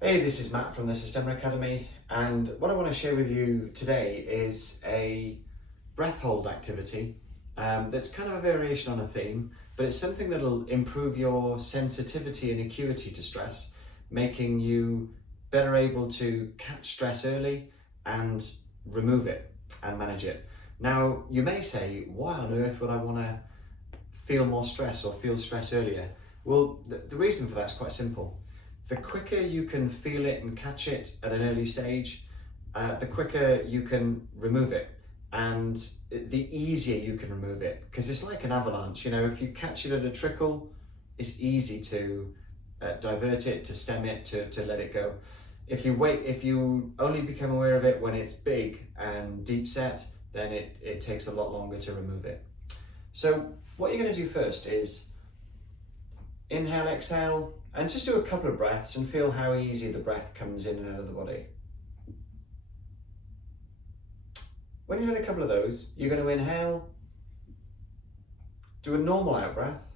Hey, this is Matt from the Systema Academy, and what I want to share with you today is a breath hold activity that's kind of a variation on a theme, but it's something that'll improve your sensitivity and acuity to stress, making you better able to catch stress early and remove it and manage it. Now, you may say, why on earth would I want to feel more stress or feel stress earlier? Well, the reason for that's quite simple. The quicker you can feel it and catch it at an early stage, the quicker you can remove it, and the easier you can remove it, because it's like an avalanche. You know, if you catch it at a trickle, it's easy to divert it, to stem it, to let it go. If you only become aware of it when it's big and deep set, then it takes a lot longer to remove it. So what you're going to do first is inhale, exhale, and just do a couple of breaths and feel how easy the breath comes in and out of the body. When you've done a couple of those, you're going to inhale, do a normal out breath,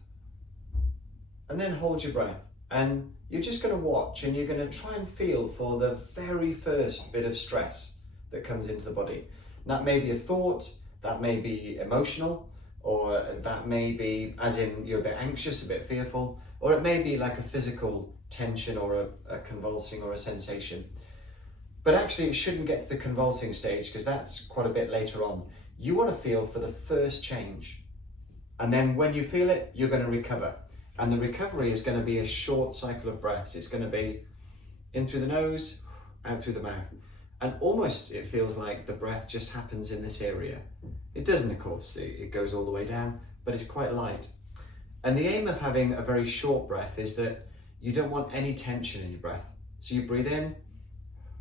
and then hold your breath. And you're just going to watch, and you're going to try and feel for the very first bit of stress that comes into the body. And that may be a thought, that may be emotional, or that may be as in you're a bit anxious, a bit fearful, or it may be like a physical tension or a convulsing or a sensation. But actually it shouldn't get to the convulsing stage, because that's quite a bit later on. You want to feel for the first change. And then when you feel it, you're going to recover. And the recovery is going to be a short cycle of breaths. It's going to be in through the nose, out through the mouth. And almost it feels like the breath just happens in this area. It doesn't, of course, it goes all the way down, but it's quite light. And the aim of having a very short breath is that you don't want any tension in your breath. So you breathe in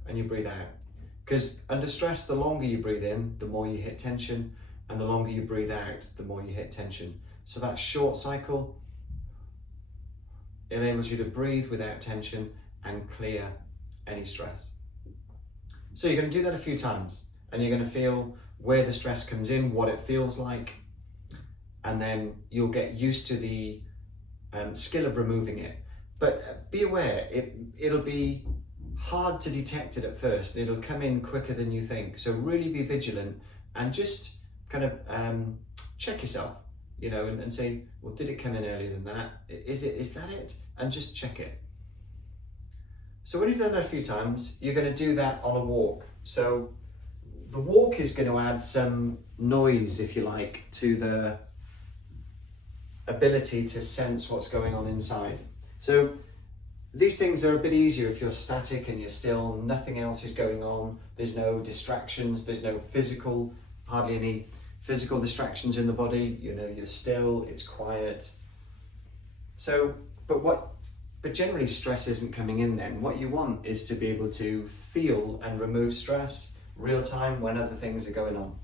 and you breathe out. Because under stress, the longer you breathe in, the more you hit tension, and the longer you breathe out, the more you hit tension. So that short cycle enables you to breathe without tension and clear any stress. So you're going to do that a few times, and you're going to feel where the stress comes in, what it feels like, and then you'll get used to the skill of removing it. But be aware, it'll be hard to detect it at first. It'll come in quicker than you think. So really be vigilant and just kind of check yourself, you know, and say, well, did it come in earlier than that? Is that it? And just check it. So when you've done that a few times, you're going to do that on a walk. So the walk is going to add some noise, if you like, to the ability to sense what's going on inside. So these things are a bit easier if you're static and you're still, nothing else is going on. There's no distractions, there's no hardly any physical distractions in the body. You know, you're still, it's quiet. So, but generally stress isn't coming in then. What you want is to be able to feel and remove stress real time when other things are going on.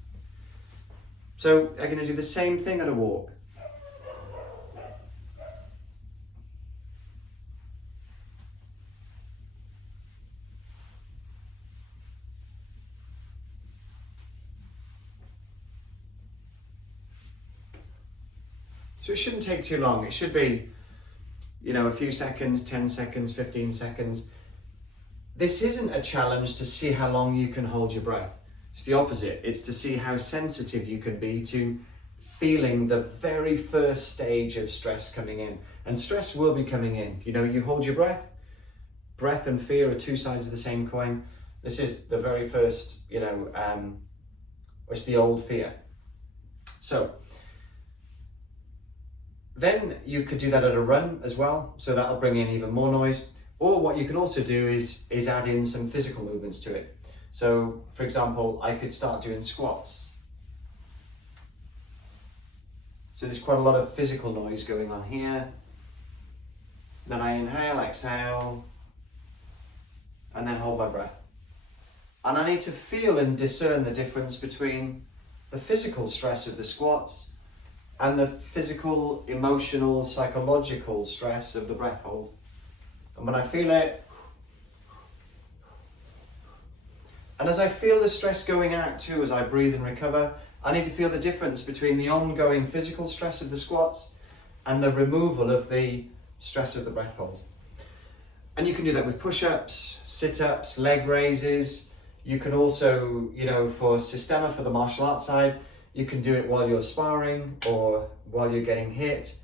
So I'm going to do the same thing at a walk. So it shouldn't take too long. It should be, you know, a few seconds, 10 seconds, 15 seconds. This isn't a challenge to see how long you can hold your breath. It's the opposite. It's to see how sensitive you can be to feeling the very first stage of stress coming in. And stress will be coming in. You know, you hold your breath. Breath and fear are two sides of the same coin. This is the very first, you know, it's the old fear. So then you could do that at a run as well, so that'll bring in even more noise. Or what you can also do is add in some physical movements to it. So for example, I could start doing squats. So there's quite a lot of physical noise going on here. Then I inhale, exhale, and then hold my breath. And I need to feel and discern the difference between the physical stress of the squats and the physical, emotional, psychological stress of the breath hold. And when I feel it, and as I feel the stress going out too, as I breathe and recover, I need to feel the difference between the ongoing physical stress of the squats and the removal of the stress of the breath hold. And you can do that with push-ups, sit-ups, leg raises. You can also, you know, for Systema, for the martial arts side, you can do it while you're sparring or while you're getting hit.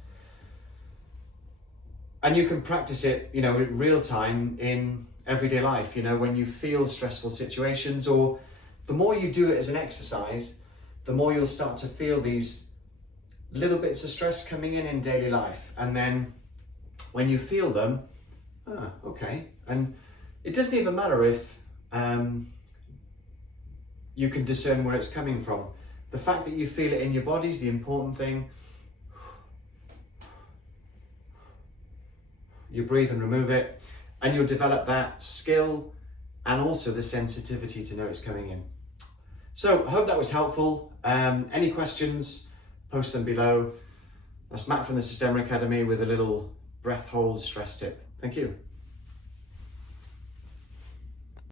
And you can practice it, you know, in real time in everyday life, you know, when you feel stressful situations, or the more you do it as an exercise, the more you'll start to feel these little bits of stress coming in daily life. And then when you feel them, okay. And it doesn't even matter if you can discern where it's coming from. The fact that you feel it in your body is the important thing. You breathe and remove it, and you'll develop that skill and also the sensitivity to know it's coming in. So I hope that was helpful. Any questions, post them below. That's Matt from the Systema Academy with a little breath hold stress tip. Thank you.